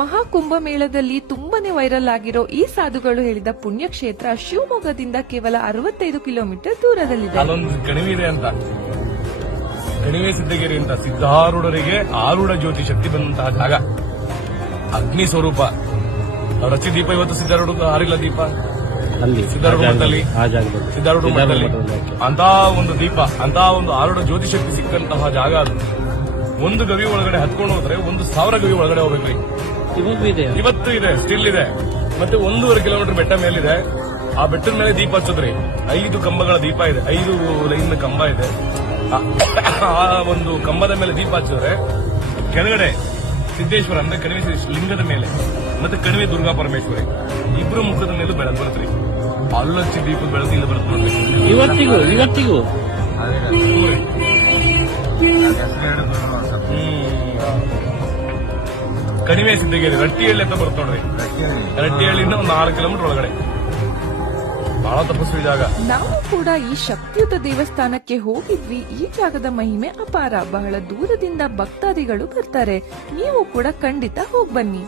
ಮಹಾಕುಂಭಮೇಳದಲ್ಲಿ ತುಂಬಾನೇ ವೈರಲ್ ಆಗಿರೋ ಈ ಸಾಧುಗಳು ಹೇಳಿದ ಪುಣ್ಯಕ್ಷೇತ್ರ ಶಿವಮೊಗ್ಗದಿಂದ ಕೇವಲ 65 ಕಿಲೋಮೀಟರ್ ದೂರದಲ್ಲಿದೆ. ಅಲ್ಲೊಂದು ಕಣಿವೆ ಇದೆ ಅಂತ, ಕಣಿವೆ ಸಿದ್ದಗಿರಿ ಅಂತ, ಸಿದ್ಧಾರೂಢರಿಗೆ ಆರೂಢ ಜ್ಯೋತಿ ಶಕ್ತಿ ಬಂದಂತಹ ಜಾಗ, ಅಗ್ನಿ ಸ್ವರೂಪ. ಅವ್ರ ಹಚ್ಚಿ ದೀಪ ಇವತ್ತು ಸಿದ್ಧಾರೂಢ ಆರಿಲ್ಲ ದೀಪ ಅಲ್ಲಿ ಸಿದ್ಧಾರೂಢ ಮಠದಲ್ಲಿ, ಸಿದ್ಧಾರೂಢ ಮಠದಲ್ಲಿ ಅಂತ ಒಂದು ದೀಪ, ಅಂತ ಒಂದು ಆರೂಢ ಜ್ಯೋತಿ ಶಕ್ತಿ ಸಿಕ್ಕಂತಹ ಜಾಗ ಅದು. ಒಂದು ಗವಿ ಒಳಗಡೆ ಹತ್ಕೊಂಡು ಹೋದ್ರೆ 1,000 ಗವಿ ಒಳಗಡೆ ಹೋಗ್ಬೇಕ್ರಿ. ಇವತ್ತು ಇದೆ, ಸ್ಟಿಲ್ ಇದೆ. ಮತ್ತೆ 1.5 ಕಿಲೋಮೀಟರ್ ಬೆಟ್ಟ ಮೇಲಿದೆ. ಆ ಬೆಟ್ಟದ ಮೇಲೆ ದೀಪ ಹಚ್ಚೋದ್ರಿ. 5 ಕಂಬಗಳ ದೀಪ ಇದೆ, 5 ಲೈನ್ ಕಂಬ ಇದೆ. ಆ ಒಂದು ಕಂಬದ ಮೇಲೆ ದೀಪ ಹಚ್ಚಿದ್ರೆ ಕೆಳಗಡೆ ಸಿದ್ದೇಶ್ವರ ಅಂದ್ರೆ ಕಣಿವೆ ಲಿಂಗದ ಮೇಲೆ, ಮತ್ತೆ ಕಣಿವೆ ದುರ್ಗಾ ಪರಮೇಶ್ವರಿ ಇಬ್ರು ಮುಖದ ಮೇಲೂ ಬೆಳಕು ಬರುತ್ರಿ. ಅಲ್ಲೊಚ್ಚಿ ದೀಪದ ಬೆಳಕು ಇಲ್ಲ ಬರುತ್ತೆ ನೋಡ್ರಿ. ಇವತ್ತಿಗೂ ಕಣಿವೆ ಸಿದ್ದಗಿರಿ ರಟ್ಟಿಹಳ್ಳಿ ಅಂತ ಬರುತ್ತೆ ನೋಡ್ರಿ. ರಟ್ಟಿಹಳ್ಳಿಯಿಂದ ಒಂದು 6 ಕಿಲೋಮೀಟರ್ ಒಳಗಡೆ. ಬಹಳ ತಪಸ್ವಿ ಜಾಗ. ನಾವು ಕೂಡ ಈ ಶಕ್ತಿಯುತ ದೇವಸ್ಥಾನಕ್ಕೆ ಹೋಗಿದ್ವಿ. ಈ ಜಾಗದ ಮಹಿಮೆ ಅಪಾರ. ಬಹಳ ದೂರದಿಂದ ಭಕ್ತಾದಿಗಳು ಬರ್ತಾರೆ. ನೀವು ಕೂಡ ಖಂಡಿತ ಹೋಗ್ಬನ್ನಿ.